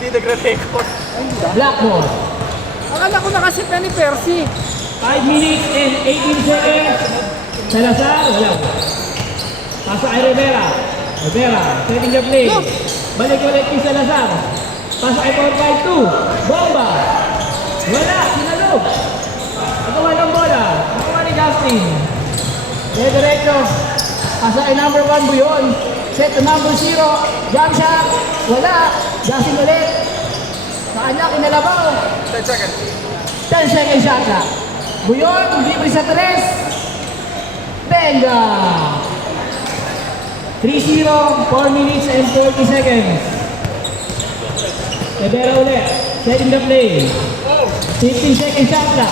Hindi nagre-record. Black ball. Akala ko na kasi Penny Percy. 5 minutes and 18 seconds. Salazar, wala. Pasa kay Rivera. Rivera, setting the play. Balik ulit kay Salazar. Pasa kay 4-5-2. Bomba. Wala, sinalog. Nagawa ng bola. Nagawa ni Justin. Diretso. Pasa kay number 1 Buyon. Set to number 0. Jump shot. Wala. Justin ulit. Sa kanya, kinalabaw. 10 seconds. 10 seconds shot na. Buyon, libre sa 3. Benga! 3-0, 4 minutes and 40 seconds. Rivera ulit. Setting the play. 15 seconds shot na.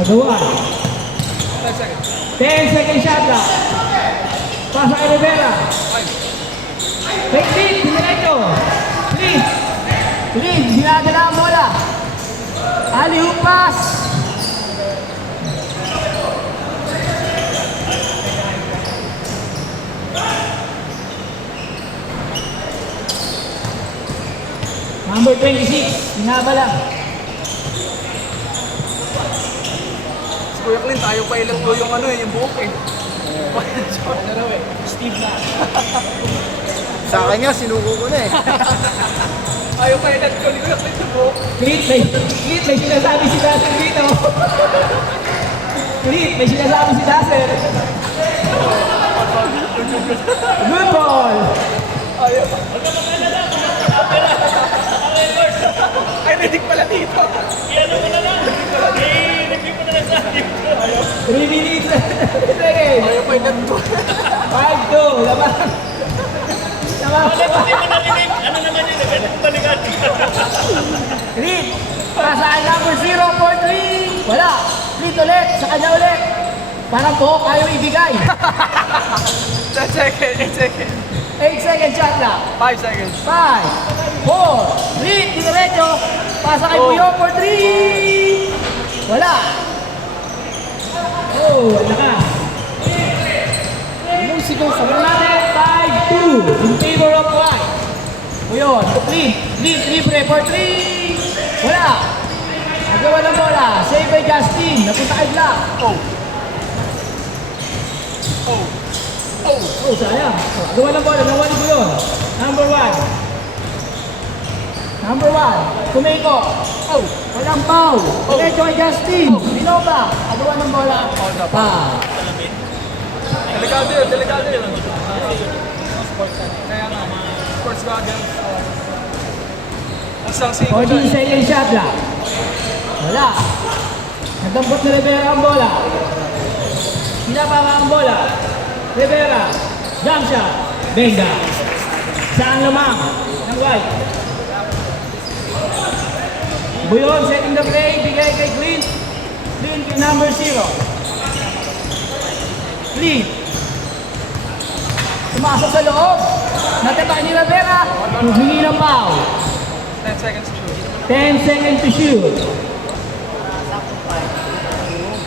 Nagawa. 10 seconds. 10 seconds shot na. Pasa kay Rivera. Fake lead, diniretso. Lead. Lead, dinadala ang bola. Alley-oop pass. Number 26, hinabala. Si Kuya Clint, ayaw pa ilang ko yung ano eh, yung buhok eh. Steve na. Sa akin nga, sinuko ko na eh. Ayaw pa ilang ko ni Kuya Clint yung buhok. Clint, may sinasabi si Dazzle dito. Clint, may sinasabi si Dazzle. Good ball. Ayaw pa. Ay, ready pala dito. 3 minutes. Second. Ayaw pa ilang ko. 5-2. Laban. Clint, pasa ay number 0 for 3. Wala. Clint ulit. Sa kanya ulit. Parang buhok ayaw ibigay. 10 seconds, 8 seconds. 8 seconds shot na. 5 seconds. 5, 4, Clint, diretso. Pasa kay Buyo for 3. Wala. Oh, wala ka. Yung sigaw sa natin, 5-2 in favor of white. Buyon, Clint, Clint, libre for 3. Wala. Nagawa ng bola. Save by Justin. Napunta kay Black. Oh. Oh. Oh. Oh, sayang. Nagawa ng bola. Nakuha ni Buyon. Number 1. Number 1. Kumiko. Oh. Walang foul. Diretso kay Justin. Binova. Nagawa ng bola. Pa. Delikado yun, delikado yun. Kaya nga, sports goggles. Isang single 14 second shot lang. Wala. Nagdampot ni Rivera ang bola. Pinapama ang bola. Rivera. Jump shot. Benga. Saan lamang ng white. Buyon setting the play. Bigay kay Clint. Clint kay number 0. Clint. Sumasok sa loob. Natapa ni Rivera. Humingi ng foul. 10 seconds to shoot. 10 seconds to shoot.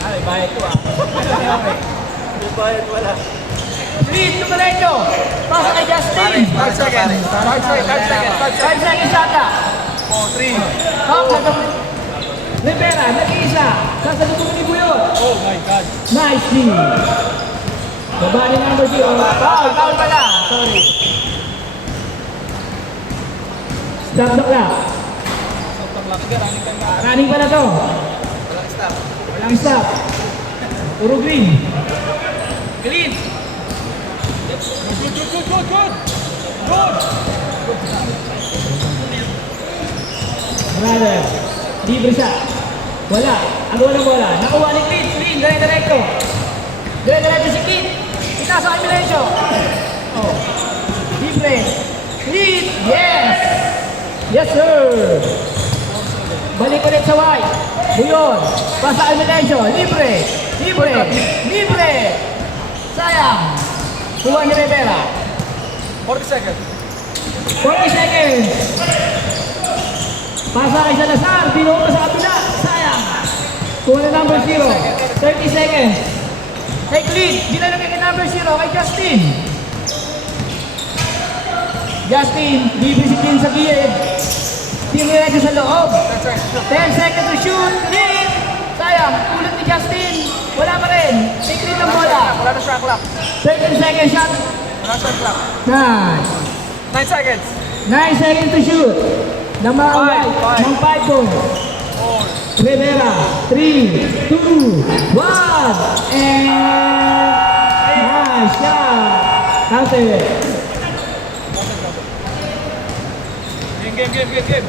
Ay, bayad ko ah. May bayad wala. Clint, tumalenyo. Pasa kay Justin. 5 seconds. 5 seconds. 5 seconds shot na. 4, 3. Hop, Rivera, nag-iisa. Sasalubong ni Buyon. Oh my God. Nice team. Baba ni number 0. Foul pala. Sorry. Stop the clock. Running pala to. Walang stop. Walang stop. Puro green. Clean. Good. Brother. Libre siya. Wala. Agawa ng bola. Nakuha ni Clint. Clint. Dire-diretso. Dire-diretso si Clint. Itasa kay Milencio. Oh. Libre. Clint. Yes. Yes, sir. Balik ulit sa white. Buyon. Pasa kay Milencio. Libre. Libre. Sayang. Kuha ni Rivera. 40 seconds. 40 seconds. Pasa kay Salazar. Binuha sa kabila. Sayang. Kuha na number 0. 30 seconds. Kay Clint. Binalagay kay number 0 kay Justin. Justin, bibisitin sa gilid. Tiniretso sa loob. 10 seconds to shoot. Lead! Sayang, ulit ni Justin. Wala pa rin. Take lead ng bola. Wala na shot clock. 13 seconds shot. Wala shot clock. Nice. 9 seconds. 9 seconds to shoot. Ng mga 5 points. Rivera, 3, 2, 1, and nice shot. Counted. Game.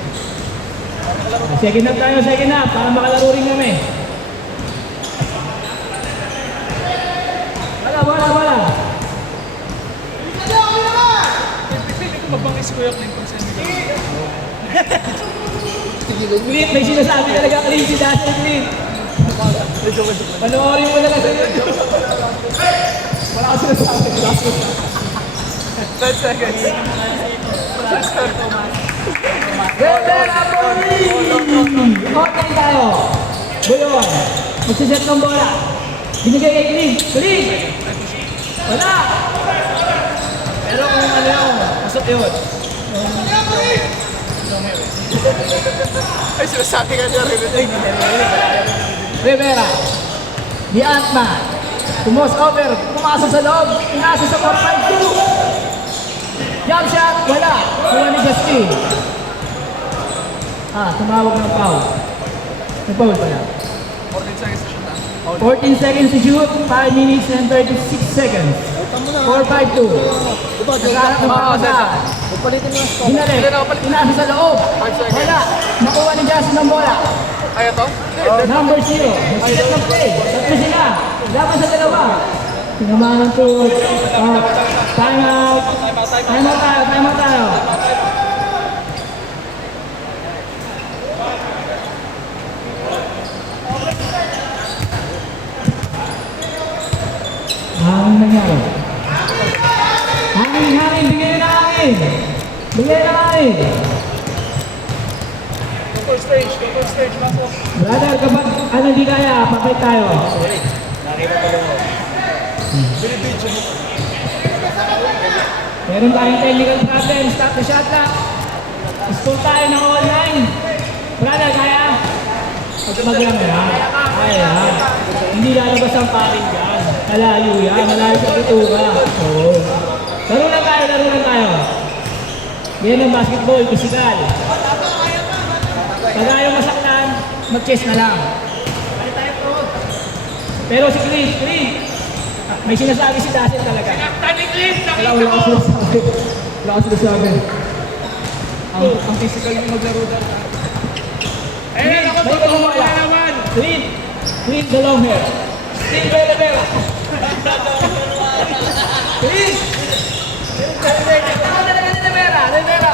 Second up tayo, second up, para makalaro rin kami. Wala. Pili ko mabangis ko yung link kung saan Clean, may sinasabi talaga clean si Dustin Clean. Panoorin mo na lang sa YouTube. Wala ka sinasabi. 10 seconds. Rivera Poli! Okay tayo. Buyon. Magsiset ng bola. Binigay kay Clean. Clean! Wala! Pero kung ano yun, pasok yun. Ay, sinasabi ka niya rin. Rivera. Di Antman. Tumos over. Pumasok sa loob. Pinasa sa 4-5-2. Jump shot. Wala. Kuha ni Justin. Tumawag ng foul. May foul pala. 14 seconds to shoot na. 14 seconds to shoot. 5 minutes and 36 seconds. 4-5-2. Nagkaharap ng pangasa. Pagpalitin mo yung score. Binalik. Pinasa sa loob. Wala. Nakuha ni Justin ng bola. Ay, ito? Number 0. Nagsiset ng play. Tatlo sila. Laban sa dalawa. Tinamaan ng tuhod. Time out. Time out tayo. Hangin nangyari. Hangin. Bigay na hangin. Go stage. Bako. Brother, kapag hindi kaya, papay tayo. Meron tayong technical problem. Stop the shot clock. Score tayo ng all-9. Brother, kaya? Maglang yan. Kaya. Hindi lalabas ang paring dyan. Malayo yan. Malayo sa pitura. Oo. Laro lang tayo. Yan ang basketball. Physical. Pag ayaw masaktan, mag-chest na lang. Pero si Chris, may sinasabi si Dustin talaga. Wala ko sinasabi. Ang physical yung maglaro daw. May pagmumala naman. Clean the long hair. Clean Rivera. Clean. Rivera.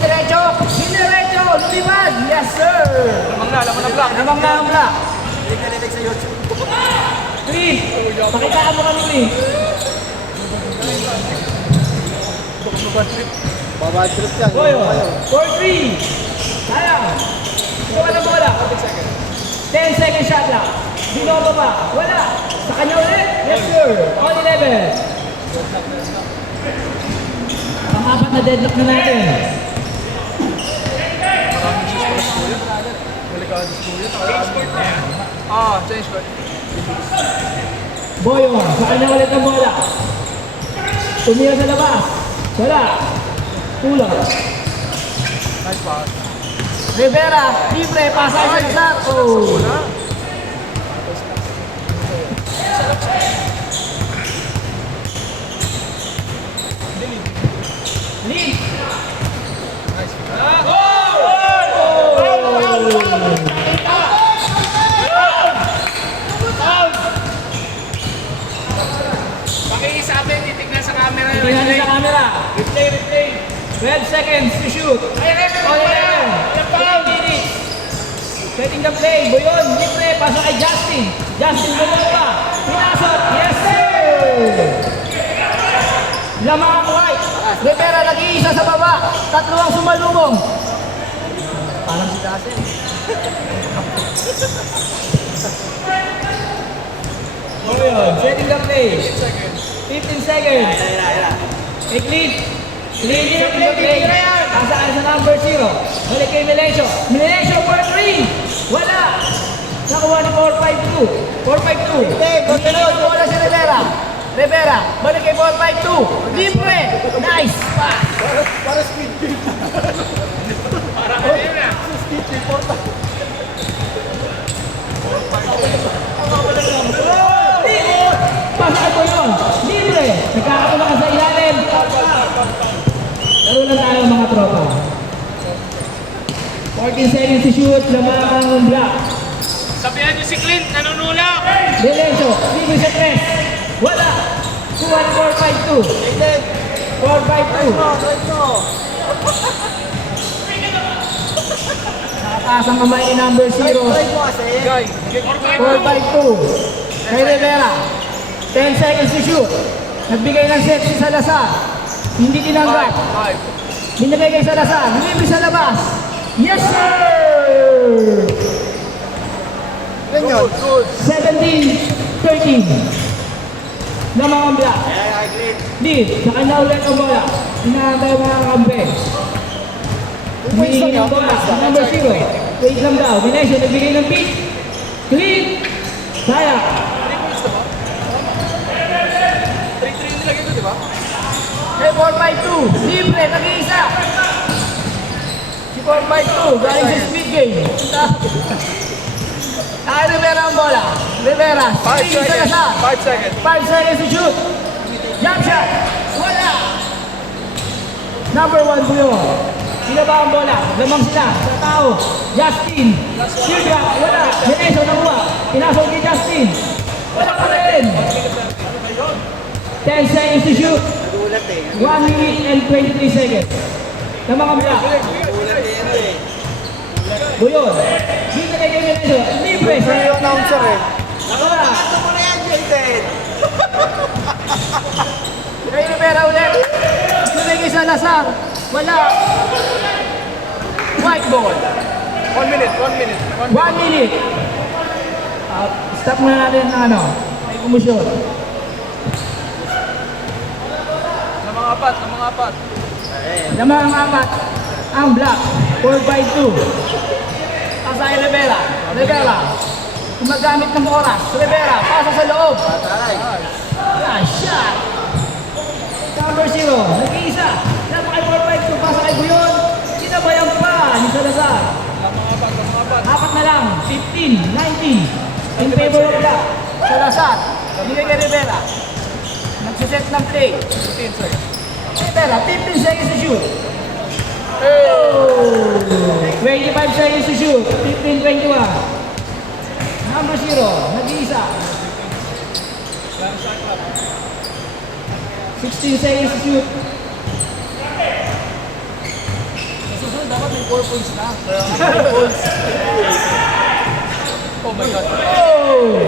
Diretso. Lumipad. Yes, sir. Lamang na ang block. Hindi ka nilagay sa YouTube. Clean. Pakitaan mo kami, Clean. Babad trip yan. Boyo. 4-3. Sayang. Ito ka na bola. 10 second shot lang. Binoba pa. Wala. Sa kanya ulit. Yes, sir. On 11. Pang-apat na deadlock na natin. Change court. Boyo. Sa kanya ulit ang bola. Tumira sa labas. Wala. Kulang. Nice pass. Rivera. Libre. Pasay sa Lazar. Oh. Lead. Pakisabi, titignan sa camera yun. Tingnan sa camera. Replay. 12 seconds to shoot. On 11. 10 minutes. Setting the play. Buyon. Libre. Pasok kay Justin. Justin bumaba. Pinasok. Yes, sir! Lamang ang white. Rivera nag-iisa sa baba. Tatlo ang sumalubong. Parang si Dustin. Buyon. Setting the play. 15 seconds. Take lead. Linear play, titira yan. Pasaan sa number 0. Balik kay Melencio. Melencio for 3. Wala. Nakuha ni 452. 452. Linear bola si Rivera. Rivera, balik kay 452. Libre. Nice pass. Para speed game. Pasaan ko yun. Libre. Nagkakatulungan sa ilalim. Laro lang tayo mga tropa. 14 seconds to shoot. Lamang ang block. Sabihan niyo si Clint, nanunulak! Melencio, libre sa 3. Wala. 452. 452. Right mo. Nakataas ang kamay ni number 0. Right mo kasi. 452. Kay Rivera. 10 seconds to shoot. Nagbigay ng set si Salazar. Hindi tinanggap. Binigay kay Salazar. Libre sa labas. Yes, sir! Yan yun. 17-13. Lamang ang block. Lead. Sa kanya ulit ang bola. Hinahantay mga kampe. Humihingi ng bola. Number 0. Wait lang daw. Melencio nagbigay ng beat. Clean. Sayang. 3-3 nilagay ko, di ba? Hey, 452. Libre. Nag-iisa. Si 452. Galing sa speed game. Ay, Rivera ang bola. Rivera. 5 Speed seconds. sa 5 seconds. 5 seconds to shoot. Jump shot. Wala. Number 1 Buyo. Sino ba ang bola? Lamang sila. Sa tao. Justin. Silvia. Wala. Melencio nakuha. Pinasok kay Justin. Wala pa rin. 10 seconds to shoot. 1 minute and 23 seconds. Lamang ang bola. Buyon. Dito kay Melencio. Libre. Sir yung announcer eh. Wala. Ano mo na yan, Jaden? Kay Rivera ulit. Binigay kay Salazar. Wala. White ball. 1 minute, 1 minute. 1 minute. Stop muna natin ng ano. May kumusyon. Ng mga apat, ng mga apat. Naman ang apat. Ang black. 4-5-2. Pasay Rivera. Rivera. Gumagamit ng oras. Rivera. Pasa sa loob. Nice shot. Number 0. Nag-iisa. Naman kay 4-5-2. Pasa kay Buyon. Sinabayan pa ni Salazar. Ng mga apat, ng mga apat. Apat na lang. 15, 19. In favor of black. Salazar. Binigay kay Rivera. Nagsiset ng play. 15 seconds. Rivera, 15 seconds to shoot. Oh! 25 seconds to shoot. 15-21. Number 0. Nag-iisa. 16 seconds to shoot. Susunod dapat may 4 points na. Oh my God. Oh!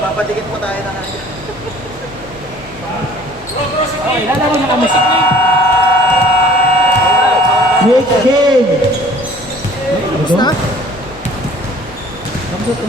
Papadikit mo tayo na kanya. Okay, lalaro na kami. Great game! Tapos na? Tapos ito?